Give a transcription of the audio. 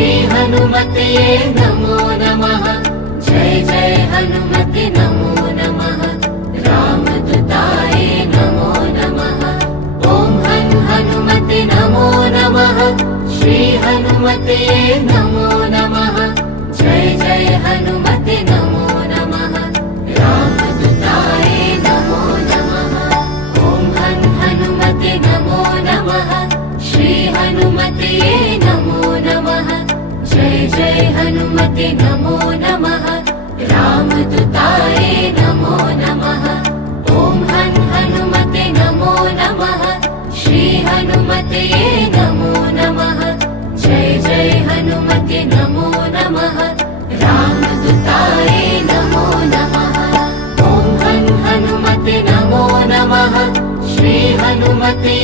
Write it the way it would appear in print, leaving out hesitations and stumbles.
श्री हनुमते नमो नमः। जय जय हनुमते नमो नमः। रामदूताय नमो नमः। ॐ हनुमते नमो नमः। श्री हनुमते नमो नमः। जय जय हनुमते नमो नमः। रामदूताय नमो नमः। ॐ हनुमते नमो नमः। श्री हनुमते नमो नमः। जय जय हनुमते नमो नमः। रामदूताय नमो नमः। ॐ हनुमते नमो नमः। श्री हनुमते नमो नमः। जय जय हनुमते नमो नमः। रामदूताय नमो नमः। ॐ हनुमते नमो नमः। श्री हनुमते